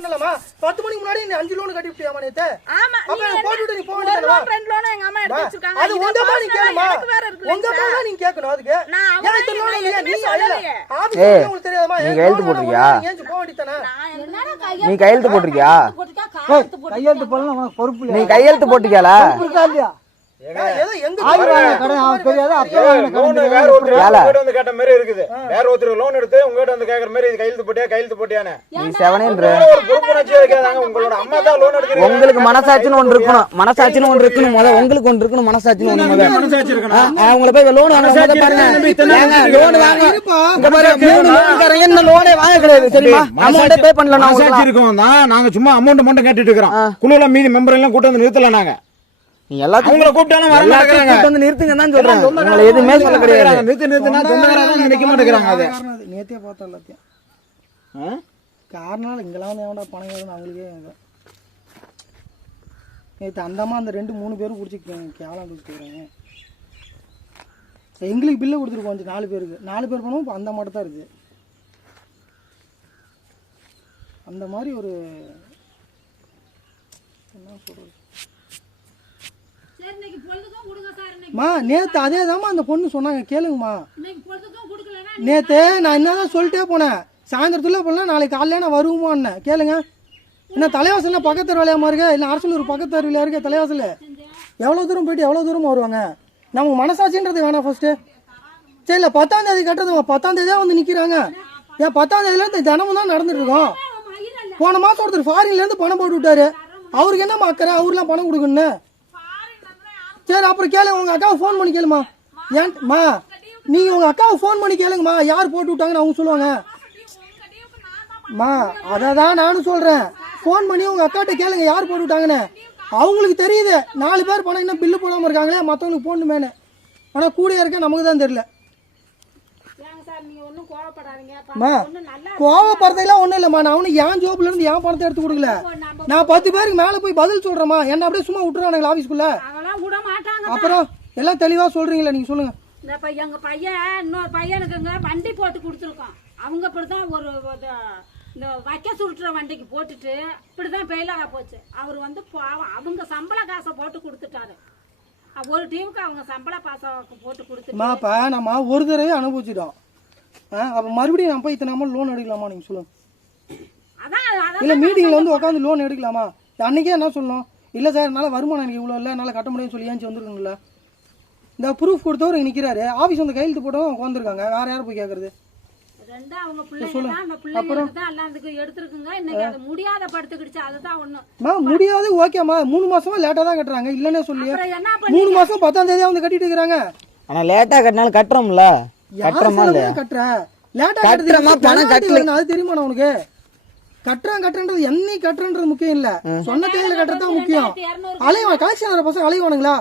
பண்ணலாமா? பத்து மணிக்கு முன்னாடி நீ அஞ்சு லோன் கட்டிவிட்டியாமா நேத்து? ஆமா அப்ப எனக்கு போட்டுவிட்டு நீ போக loan, ரெண்டு எங்க அம்மா எடுத்து வச்சிருக்காங்க. அது உங்க அம்மா நீ கேளுமா. உங்க அம்மா நீ கேட்கணும் அதுக்கு. நான் ஏன் நீ இல்ல. ஏய், உங்களுக்கு தெரியாதா நீ கையெழுத்து? வேணா, ஏஞ்சி போக வேண்டியதானே நீ கையெழுத்து போட்டிருக்கியா? கையெழுத்து போடலாம் உனக்கு பொறுப்பு நீ கையெழுத்து இல்லையா? கேட்ட மாதிரி இருக்குது. வேற ஒருத்தர் லோன் எடுத்து உங்ககிட்ட வந்து கேக்குற மாதிரி இது கையெழுத்து போட்டியா? கையெழுத்து வைக்காதாங்க உங்களோட அம்மா தான் லோன் எடுக்கிறீங்க உங்களுக்கு மனசாட்சின்னு ஒன்று இருக்கணும். மனசாட்சின்னு ஒன்று இருக்கணும் முத. உங்களுக்கு ஒன்று இருக்கணும் மனசாட்சின்னு ஒன்று முத. மனசாட்சி இருக்கணும். அவங்கள போய் லோன் வாங்க பாருங்க. லோன் வாங்க. இங்க பாரு மூணு லோன் லோனே வாங்க கிடையாது பே பண்ணல நான் மனசாட்சி இருக்கோம் தான் நாங்க சும்மா அமௌண்ட் மட்டும் கேட்டுட்டு இருக்கிறோம். குழுல மீதி மெம்பர் எல்லாம் கூட்டு வந்து நிறுத்தல நாங்க. நீ எல்லாத்தையும் அவங்கள கூப்பிட்டாலும் வர மாட்டேங்கிறாங்க. வந்து நிறுத்துங்க தான் சொல்றேன் உங்களை எதுவுமே சொல்ல கிடையாது. நிறுத்து நிறுத்துனா சொந்தக்காரங்க நிக்க மாட்டேங்கிறாங்க அது. காரணம் அது. நேத்தே பார்த்தா எல்லாத்தையும்? காரணம் இங்கெல்லாம் வந்து எவன்டா பணம் ஏதுன்னு அவங்களுக்கே இது. நேத்து அந்தம்மா அந்த ரெண்டு மூணு பேரும் குடிச்சிருக்காங்க கேவலம் குடிச்சிருக்காங்க எங்களுக்கு பில்லு கொடுத்துருக்கோம் கொஞ்சம் நாலு பேருக்கு. நாலு பேர் பணம் இப்போ அந்த மட்டும் தான் இருக்குது அந்த மாதிரி ஒரு என்ன சொல்றது? மா நேத்து அதே அந்த பொண்ணு சொன்னாங்க கேளுங்கம்மா. நேத்து நான் என்னதான் சொல்லிட்டே போனேன். சாயந்தரத்துல போனா நாளைக்கு காலையில நான் வருவோமான்னு கேளுங்க. என்ன தலைவாசல் பக்கத்து வேலையாமா இருக்கு? இல்லை அரசலூர் பக்கத்து தெருவில இருக்க தலைவாசல்? எவ்வளோ தூரம் போயிட்டு எவ்வளோ தூரம் வருவாங்க? நமக்கு மனசாட்சின்றது வேணாம் ஃபர்ஸ்ட்டு சரி இல்லை பத்தாம் தேதி கட்டுறது பத்தாம் தேதியா வந்து நிற்கிறாங்க ஏன் பத்தாம் தேதியில இருந்து தினமும் தான் நடந்துட்டு இருக்கோம். போன மாதம் ஒருத்தர் ஃபாரின்ல இருந்து பணம் போட்டு விட்டாரு. அவருக்கு என்ன அக்கறை? அவருலாம் பணம் கொடுக்கணுன்னு சரி அப்புறம் கேளு உங்க அக்காவை ஃபோன் பண்ணி கேளுமா. ஏன்மா நீங்க உங்க அக்காவை ஃபோன் பண்ணி கேளுங்கம்மா. யார் போட்டு விட்டாங்கன்னு அவங்க சொல்லுவாங்க. மா அதை தான் நானும் சொல்றேன். ஃபோன் பண்ணி உங்க அக்காட்ட கேளுங்க யார் போட்டு விட்டாங்கன்னு. அவங்களுக்கு தெரியுது நாலு பேர் பணம் இன்னும் பில்லு போடாம இருக்காங்களே மற்றவங்களுக்கு போடணுமேனு ஆனால் கூட இருக்க நமக்கு தான் தெரியல. மா கோவப்படுறதுலாம் ஒன்றும் இல்லைம்மா. நான் அவனு என் ஜோப்ல இருந்து என் பணத்தை எடுத்து கொடுக்கல. நான் பத்து பேருக்கு மேலே போய் பதில் சொல்றேம்மா. என்ன அப்படியே சும்மா விட்டுருவானுங்களா ஆஃபீஸ்க்குள்ள அப்புறம் எல்லாம் தெளிவா சொல்றீங்களா நீங்க சொல்லுங்க. இந்த இப்ப எங்க பையன் இன்னொரு பையனுக்குங்க வண்டி போட்டு கொடுத்துருக்கோம் அவங்க இப்படிதான் ஒரு இந்த வைக்க சுருட்டுற வண்டிக்கு போட்டுட்டு இப்படிதான் ஃபெயிலாக போச்சு. அவர் வந்து பாவம் அவங்க சம்பள காசை போட்டு கொடுத்துட்டாரு. ஒரு டீமுக்கு அவங்க சம்பள காசை போட்டு கொடுத்துட்டு மாப்பா நம்ம ஒரு தடவை அனுபவிச்சிட்டோம். அப்போ மறுபடியும் நான் போய் இத்தனை அமௌண்ட் லோன் எடுக்கலாமா நீங்கள் சொல்லுங்க. இல்லை மீட்டிங்கில் வந்து உட்காந்து லோன் எடுக்கலாமா? அன்னைக்கே என்ன சொல்லணும் இல்லை சார் என்னால் வருமானம் எனக்கு இவ்வளோ இல்லை என்னால் கட்ட முடியும்னு சொல்லி ஏஞ்சி வந்துருக்கணும்ல. இந்த ப்ரூஃப் கொடுத்தவர் இங்கே நிற்கிறாரு ஆஃபீஸ் வந்து கையெழுத்து போட்டவங்க உட்காந்துருக்காங்க வேற யார் போய் கேட்கறது முடியாத படுத்துக்கிடுச்சு. அதுதான் ஒண்ணு. மா முடியாது ஓகேம்மா மூணு மாசமா லேட்டாக தான் கட்டுறாங்க. இல்லைன்னே சொல்லி அப்புறம் என்ன பண்ணி மூணு மாசம் பத்தாம் தேதியா வந்து கட்டிட்டு இருக்கிறாங்க. ஆனா லேட்டா கட்டினாலும் கட்டுறோம்ல. கட்டுறோமா கட்டுற? லேட்டா கட்டுறமா, பணம் கட்டல. அது தெரியுமா உனக்கு? கட்டுறான் கட்டுறன்றது என்னை கட்டுறன்றது முக்கியம் இல்ல. சொன்ன தேதியில கட்டுறது முக்கியம். அலைவான் கலெக்ஷன் வர பசங்க அலைவானுங்களா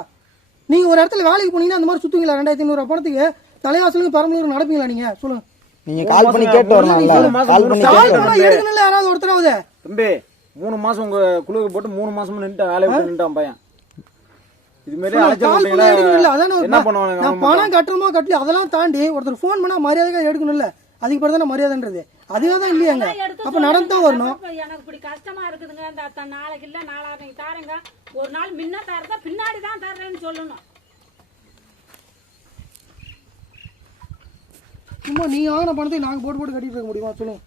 நீங்க ஒரு இடத்துல வேலைக்கு போனீங்கன்னா அந்த மாதிரி சுத்துவீங்களா? ரெண்டாயிரத்தி ஐநூறு பணத்துக்கு தலைவாசலுக்கு பெரம்பலூர் நடப்பீங்களா நீங்க? சொல்லுங்க. நீங்க கால் பண்ணி கேட்டு வரலாம்ல. கால் பண்ணி கால் கேட்டு பண்ணா எடுக்கணும்ல யாராவது ஒருத்தராவது தம்பி மூணு மாசம் உங்க குழுக்கு போட்டு மூணு மாசம் நின்னுட்டு வேலையை விட்டு நின்ட்டான் பையன். இது மாதிரி அழைச்ச கால் பண்ணா எடுக்கணும்ல அதானே என்ன பண்ணுவாங்க நான் பணம் கட்டுறமோ கட்டல அதெல்லாம் தாண்டி ஒருத்தர் ஃபோன் பண்ணா மரியாதையா எடுக்கணும்ல. அதுக்கு பிறகு தானே மரியாதைன்றது. அதுவே தான் இல்லையாங்க அப்ப நடந்து தான் வரணும். எனக்கு இப்படி கஷ்டமா இருக்குதுங்க. இந்த நாளைக்கு இல்ல நாளாக தாருங்க. ஒரு நாள் முன்ன தரதா பின்னாடி தான் தர்றேன்னு சொல்லணும். சும்மா நீ வாங்கின பணத்தை நாங்க போட்டு போட்டு கட்டிட்டு இருக்க முடியுமா? சொல்லுங்க.